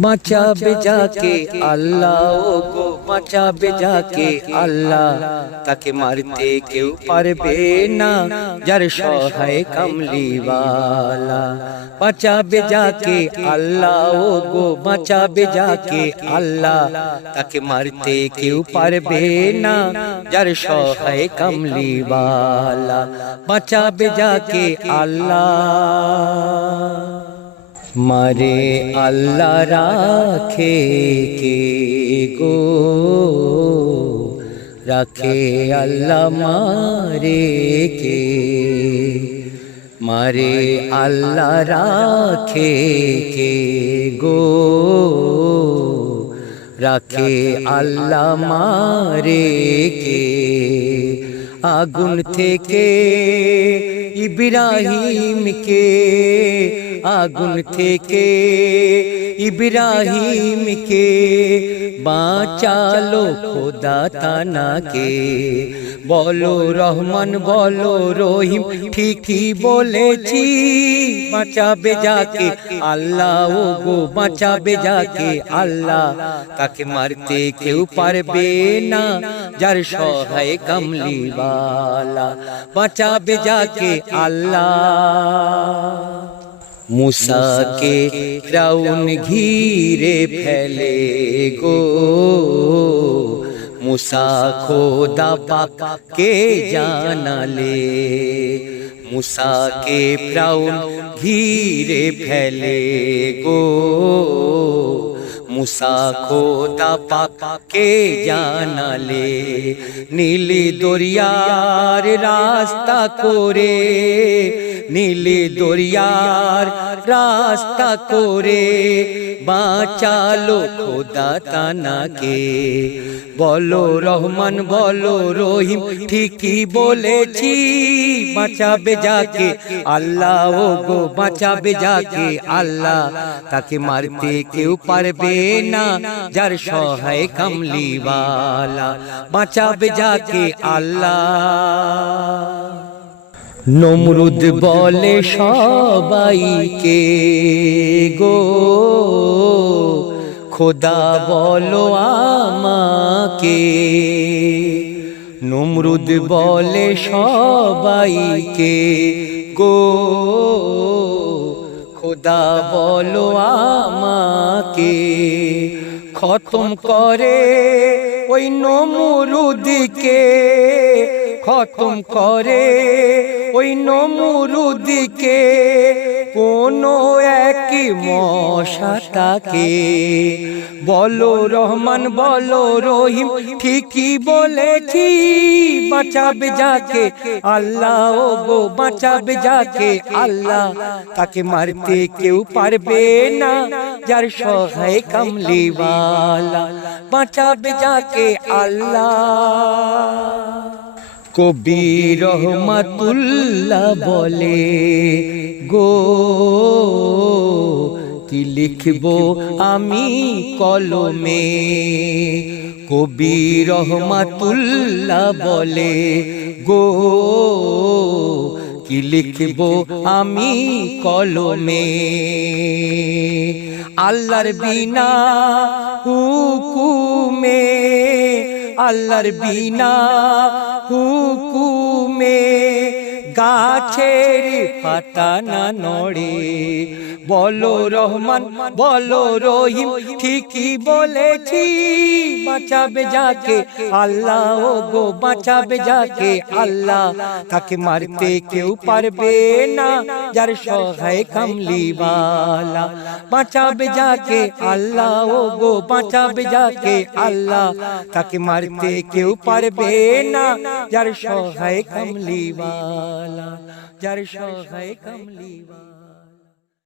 বাঁচাবে যাকে আল্লাহ ও গো বাঁচাবে যাকে আল্লাহ। তাকে মারতে কেউ পারবে না। যার সহায় কামলিওয়ালা। বাঁচাবে যাকে আল্লাহ ও গো বাঁচাবে যাকে আল্লাহ। তাকে মারতে কেউ পারবে না। যার সহায় কামলিওয়ালা। বাঁচাবে যাকে আল্লাহ। মারে আল্লাহ রাখে কে গো? রাখে আল্লাহ মারে কে? মারে আল্লাহ রাখে কে গো? রাখে আল্লাহ মারে কে? আগুন থেকে ইব্রাহিমকে আগুন থেকে ইব্রাহিমকে বাঁচালো খোদা বলো রহমান, বলো রহিম, ঠিকই বলেছি, বাঁচাবে যাকে আল্লাহ, ও গো, বাঁচাবে যাকে আল্লাহ। তাকে মারতে কেউ পারবে না, যার সহায় কামলিওয়ালা। বাঁচাবে যাকে আল্লাহ। मूसा के क्राउन घीरे फैले गो मूसा खोदा पापा के जाना ले। मूसा के प्राउन घीरे फैले गो মুসা খোদা পাককে জানালে, নীলি দরিয়ার রাস্তা করে, নীলি দরিয়ার রাস্তা করে বাঁচালো খোদা তানাকে। বলো রহমান, বলো রহিম, ঠিকই বলেছি, বাঁচাবে যাকে আল্লাহ ও গো বাঁচাবে যাকে আল্লাহ, তাকে মারতে কেউ পারবে না যার সহায় কামলিওয়ালা, বাঁচাবে যাকে আল্লাহ। নমরুদ বলে সবাইকে গো, খোদা বলো আমাকে। নমরুদ বলে সবাইকে গো। খোদা বলো আমাকে খতম করে ওই নমরুদিকে খতম করে ওই নমরুদিকে। এক মশাটাকে বলো রহমান, বলো রহিম, ঠিকই বলেছি, বাঁচাবে যাকে, আল্লাহ ও গো, বাঁচাবে যাকে, আল্লাহ তাকে মারতে কেউ পারবে না, যার সহায় কামলিওয়ালা। বাঁচাবে যাকে, আল্লাহ। কবি রহমাতুল্লাহ বলে গো কি লিখব আমি কলমে? কবি রহমাতুল্লাহ বলে গো কি লিখব আমি কলমে? আল্লাহর বিনা হুকুমে। আল্লাহর বিনা হুকুমে গাছের পাতা না নড়ে। বলো রহমান বলো রহিম ঠিকই বলেছি। বাঁচাবে যাকে? আল্লাহ ও গো, বাঁচাবে যাকে? আল্লাহ। তাকে মারতে কেউ পারবে না, যার সহায় কামলিওয়ালা। বাঁচাবে যাকে? আল্লাহ ও গো, বাঁচাবে যাকে? আল্লাহ। তাকে মারতে কেউ পারবে না, যার সহায় কামলিওয়ালা। যার সহায় কামলিওয়ালা।